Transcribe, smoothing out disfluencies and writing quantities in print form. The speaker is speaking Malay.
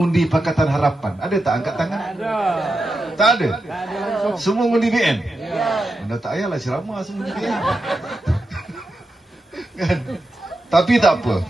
Undi Pakatan Harapan. Ada tak angkat tangan? Ada. Tak ada? Tak ada langsung. Semua undi BN? Ya. Anda tak payahlah ceramah semua undi BN. Kan? Tapi tak apa.